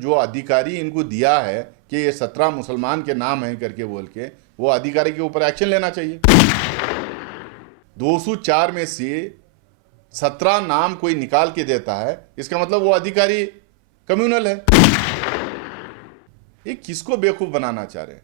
जो अधिकारी इनको दिया है कि ये 17 मुसलमान के नाम हैं करके बोल के, वो अधिकारी के ऊपर एक्शन लेना चाहिए। 204 में से 17 नाम कोई निकाल के देता है, इसका मतलब वो अधिकारी कम्युनल है। ये किसको बेवकूफ बनाना चाह रहे हैं?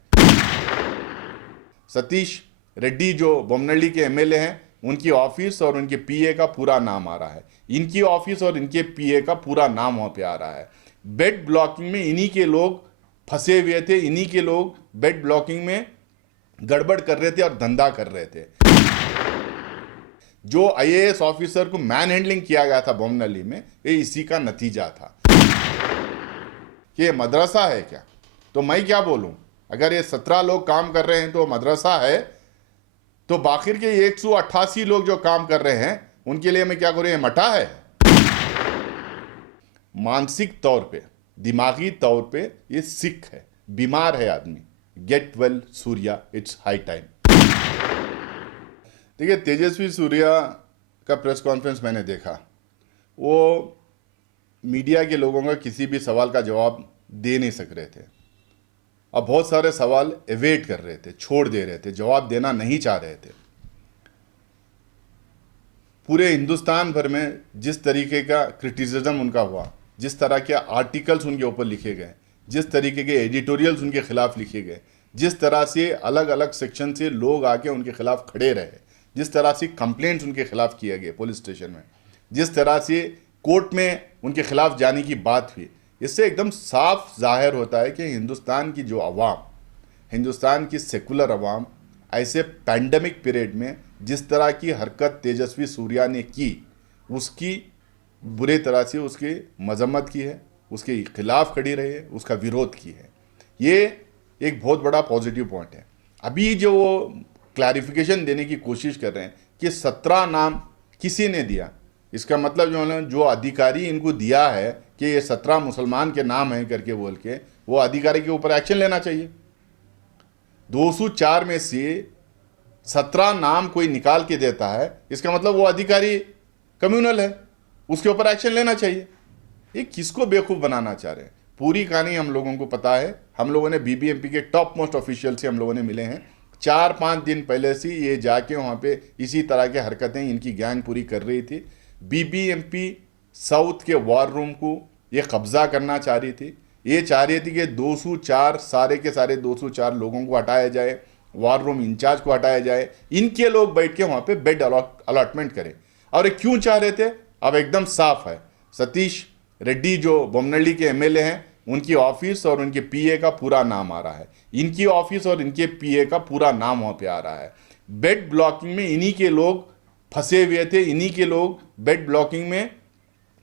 सतीश रेड्डी जो बोमनल्ली के एमएलए हैं, उनकी ऑफिस और उनके पीए का पूरा नाम आ रहा है। इनकी ऑफिस और इनके पीए का पूरा नाम वहां पे आ रहा है। बेड ब्लॉकिंग में इन्हीं के लोग फंसे हुए थे, इन्हीं के लोग बेड ब्लॉकिंग में गड़बड़ कर रहे थे और धंधा कर रहे थे। जो आईएएस ऑफिसर को मैन हैंडलिंग किया गया था बोमनल्ली में, ये इसी का नतीजा था। कि ये मदरसा है क्या? तो मैं क्या बोलूं, अगर ये 17 लोग काम कर रहे हैं तो मदरसा है, तो बाकी के 188 लोग जो काम कर रहे हैं उनके लिए मैं क्या करूं, ये मठा है? मानसिक तौर पे, दिमागी तौर पे ये सिक है, बीमार है आदमी। Get well Surya, it's high time. देखिए, तेजस्वी सूर्या का प्रेस कॉन्फ्रेंस मैंने देखा, वो मीडिया के लोगों का किसी भी सवाल का जवाब दे नहीं सक रहे थे। अब बहुत सारे सवाल एवेट कर रहे थे, छोड़ दे रहे थे, जवाब देना नहीं चाह रहे थे। पूरे हिंदुस्तान भर में जिस तरीके का क्रिटिसिज्म उनका हुआ, जिस तरह के आर्टिकल्स उनके ऊपर लिखे गए, जिस तरीके के एडिटोरियल्स उनके खिलाफ लिखे गए, जिस तरह से अलग अलग सेक्शन से लोग आके उनके खिलाफ खड़े रहे, जिस तरह से कंप्लेंट्स उनके खिलाफ किए गए पुलिस स्टेशन में, जिस तरह से कोर्ट में उनके खिलाफ जाने की बात हुई, इससे एकदम साफ जाहिर होता है कि हिंदुस्तान की जो अवाम, हिंदुस्तान की सेकुलर अवाम ऐसे पैंडमिक पीरियड में जिस तरह की हरकत तेजस्वी सूर्या ने की, उसकी बुरे तरह से उसकी मजम्मत की है, उसके खिलाफ खड़ी रही है, उसका विरोध की है। ये एक बहुत बड़ा पॉजिटिव पॉइंट है। अभी जो वो क्लैरिफिकेशन देने की कोशिश कर रहे हैं कि 17 नाम किसी ने दिया, इसका मतलब जो अधिकारी इनको दिया है कि ये 17 मुसलमान के नाम हैं करके बोल के, वो अधिकारी के ऊपर एक्शन लेना चाहिए। 204 में से 17 नाम कोई निकाल के देता है, इसका मतलब वो अधिकारी कम्युनल है, उसके ऊपर एक्शन लेना चाहिए। ये किसको बेवकूफ़ बनाना चाह रहे हैं? पूरी कहानी हम लोगों को पता है। हम लोगों ने बीबीएमपी के टॉप मोस्ट ऑफिशियल से हम लोगों ने मिले हैं। 4-5 दिन पहले से ये जाके वहाँ पे इसी तरह की हरकतें इनकी गैंग पूरी कर रही थी। बीबीएमपी साउथ के वॉर रूम को ये कब्जा करना चाह रही थी। ये चाह रही थी कि 204 सारे के सारे 204 लोगों को हटाया जाए, वॉर रूम इंचार्ज को हटाया जाए, इनके लोग बैठ के वहाँ पे बेड अलॉटमेंट करें। और ये क्यों चाह रहे थे, अब एकदम साफ है। सतीश रेड्डी जो बोमनल्ली के एमएलए हैं, उनकी ऑफिस और उनके पीए का पूरा नाम आ रहा है। इनकी ऑफिस और इनके पीए का पूरा नाम वहाँ पे आ रहा है। बेड ब्लॉकिंग में इन्हीं के लोग फंसे हुए थे, इन्हीं के लोग बेड ब्लॉकिंग में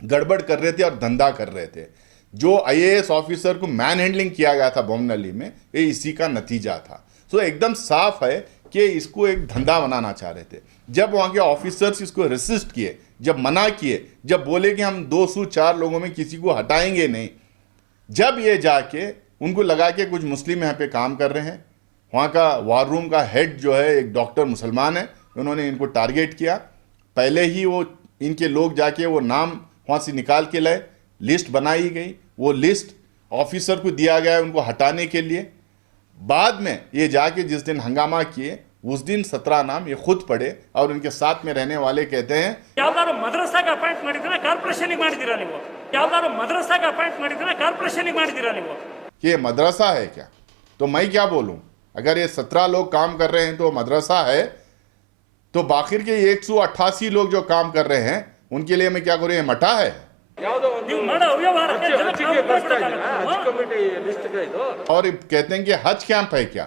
गड़बड़ कर रहे थे और धंधा कर रहे थे। जो आईएएस ऑफिसर को मैन हैंडलिंग किया गया था बोमनल्ली में, ये इसी का नतीजा था। सो एकदम साफ है कि इसको एक धंधा बनाना चाह रहे थे। जब वहाँ के ऑफिसर्स इसको रेसिस्ट किए, जब मना किए, जब बोले कि हम 204 लोगों में किसी को हटाएंगे नहीं, जब ये जाके उनको लगा कि कुछ मुस्लिम यहाँ पे काम कर रहे हैं, वहाँ का वार रूम का हेड जो है एक डॉक्टर मुसलमान है, उन्होंने इनको टारगेट किया। पहले ही वो इनके लोग जाके वो नाम वहाँ से निकाल के लाए, लिस्ट बनाई गई, वो लिस्ट ऑफिसर को दिया गया उनको हटाने के लिए। बाद में ये जाके जिस दिन हंगामा किए, उस दिन 17 नाम ये खुद पढ़े और उनके साथ में रहने वाले कहते हैं मद्रसा अपॉइंट कॉर्पोरेशन मद्रसा अपॉइंट कॉर्पोरेशन कि ये मदरसा है क्या? तो मैं क्या बोलूं, अगर ये 17 लोग काम कर रहे हैं तो मदरसा है, तो बाकी के 188 लोग जो काम कर रहे हैं उनके लिए मैं क्या करूं, ये मठा है? और कहते हैं कि हज कैंप है क्या?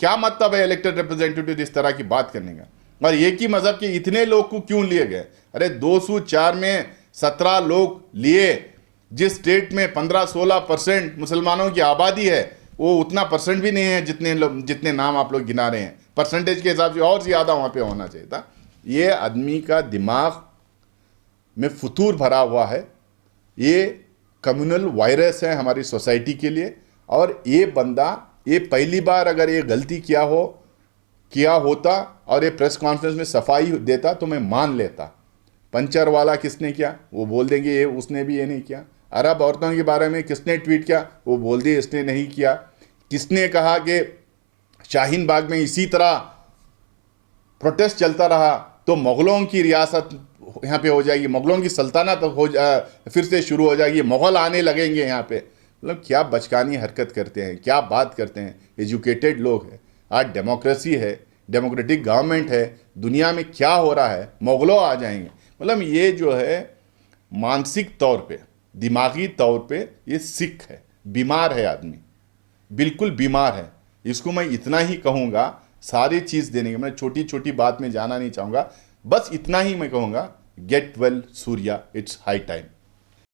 क्या मतलब है इलेक्टेड रिप्रेजेंटेटिव इस तरह की बात करने का? और एक ही मजहब के इतने लोग को क्यों लिए गए? अरे 204 में 17 लोग लिए। जिस स्टेट में 15-16% मुसलमानों की आबादी है, वो उतना परसेंट भी नहीं है जितने नाम आप लोग गिना रहे हैं। परसेंटेज के हिसाब से और ज़्यादा वहाँ पे होना चाहिए था। ये आदमी का दिमाग में फतूर भरा हुआ है। ये कम्युनल वायरस है हमारी सोसाइटी के लिए। और ये बंदा, ये पहली बार अगर ये गलती किया होता और ये प्रेस कॉन्फ्रेंस में सफाई देता तो मैं मान लेता। पंचर वाला किसने किया वो बोल देंगे ये उसने भी ये नहीं किया। अरब औरतों के बारे में किसने ट्वीट किया, वो बोल दिए इसने नहीं किया। किसने कहा कि शाहीन बाग में इसी तरह प्रोटेस्ट चलता रहा तो मुग़लों की रियासत यहाँ पे हो जाएगी, मुग़लों की सल्तनत फिर से शुरू हो जाएगी, मुग़ल आने लगेंगे यहाँ पे। मतलब क्या बचकानी हरकत करते हैं, क्या बात करते हैं। एजुकेटेड लोग हैं, आज डेमोक्रेसी है, डेमोक्रेटिक गवर्नमेंट है, दुनिया में क्या हो रहा है, मुग़लों आ जाएंगे। मतलब ये जो है मानसिक तौर पे, दिमागी तौर पे ये सिक है, बीमार है आदमी, बिल्कुल बीमार है। इसको मैं इतना ही कहूँगा, सारी चीज़ देने के, मैं छोटी छोटी बात में जाना नहीं चाहूँगा, बस इतना ही मैं कहूँगा, get well Surya, it's high time.